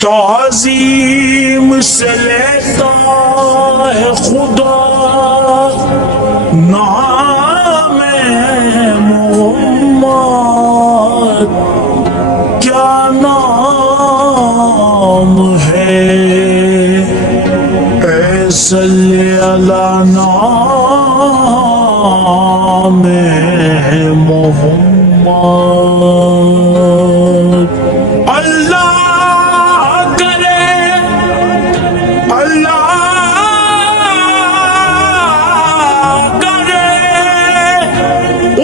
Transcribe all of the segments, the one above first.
تعظیم سے لیتا ہے خدا نام محمد، کیا نام ہے اے صلی علی نام محمد۔ اللہ کرے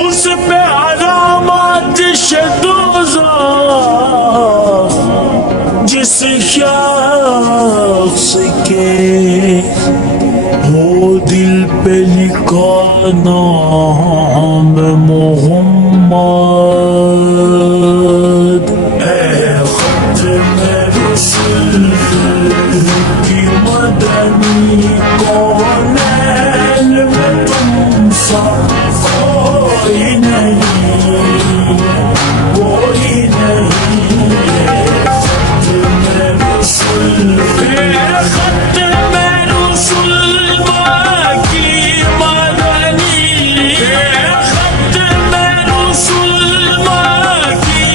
اس پہ علامات دوزخ، جس شخص کے ہو دل پہ لکھا نام محمد۔ اے ختم رسول کی مدنی کونین میں تم سا کوئی نہیں، کوئی نہیں۔ ختم رسول، ختم رسول باقی مدنی، ختم رسول باقی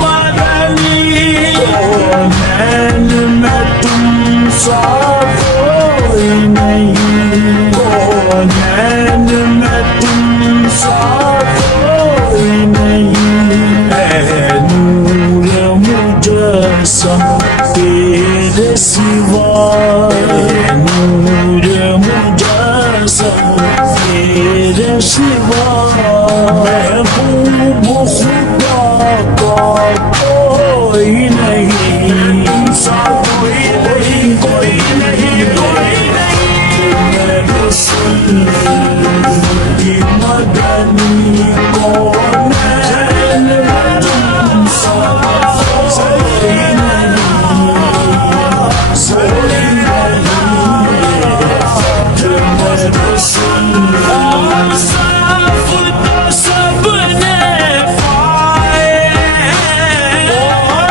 مدنی، کونین میں تم سا کوئی نہیں، کونین میں تم سا کوئی نہیں۔ اے نور مجسم تیرے سوا، اے نور مجسم تیرے سوا، محبوب خدا کا کوئی نہیں، سا کوئی نہیں، کوئی نہیں، کوئی نہیں۔ رسول کی مدنی کونین میں تم سا کوئی نہیں، کوئی نہیں۔ ختم رسول، صاف تو سب نے پائے،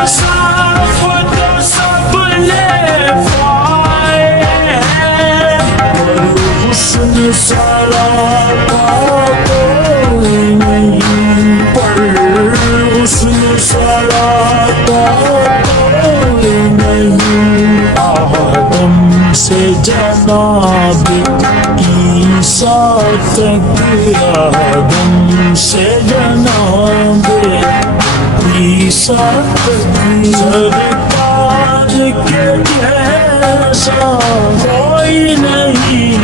صاف تو سب نے پائے، پر حسن سارا کا کوئی نہیں، پر حسن سارا کا کوئی نہیں۔ آدم سے جناب عیسیٰ تک، آدم سے جناب عیسیٰ تک، سرکار کے جیسا کوئی نہیں،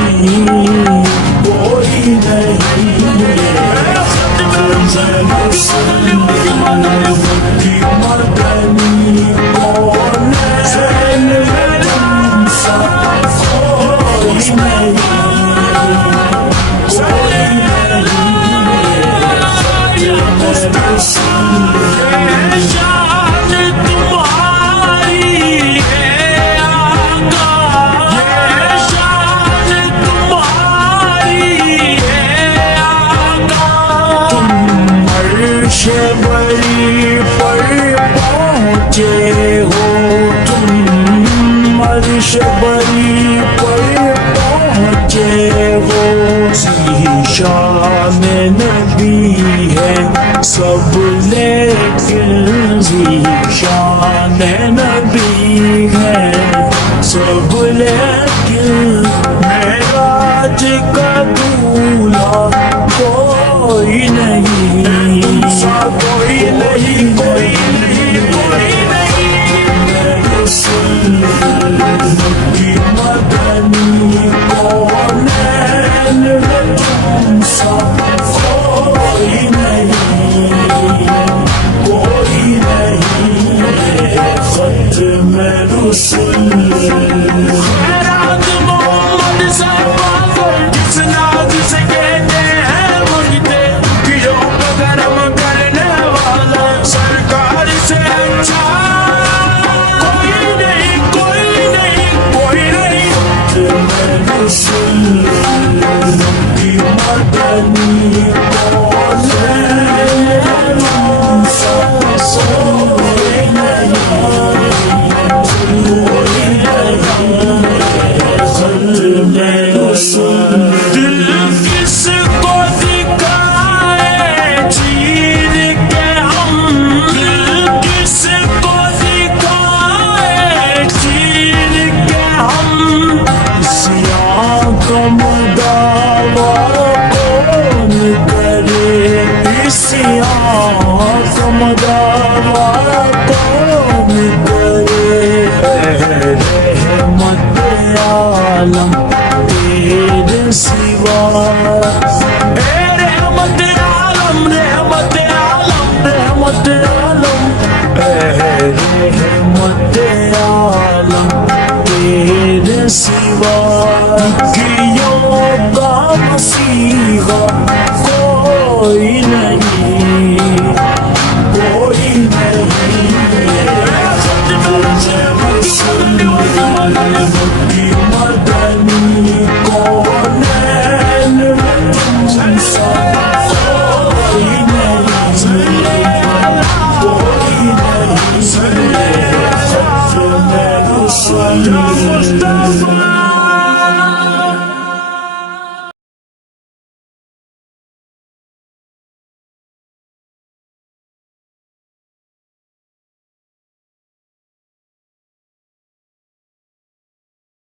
کوئی نہیں۔ ختم رسول کی مدنی کونین میں تم سا کوئی نہیں، کوئی نہیں۔ شان تمہاری ہے آقا، یہ شان تمہاری ہے آقا، تم عرش بری پر پہنچے ہو، تم عرش بری پر پہنچے ہو، ذیشان نبی ہے سب لیکن ذیشان نبی ہے سب لیکن، معراج کا دولہا کوئی نہیں، سا کوئی نہیں، کوئی نہیں، کوئی نہیں۔ رسول کی مدنی کونین میں تم سا کوئی نہیں، کوئی نہیں۔ ختم رسول، خیرات محمد صاحب جس ناز سے کہتے ہیں منگتے، کیوں پہ گرم کرنے والا سرکار سے اچھا کوئی نہیں، کوئی نہیں، کوئی نہیں۔ ختم رسول کی مدنی کونین میں تم سا کوئی نہیں، Wonder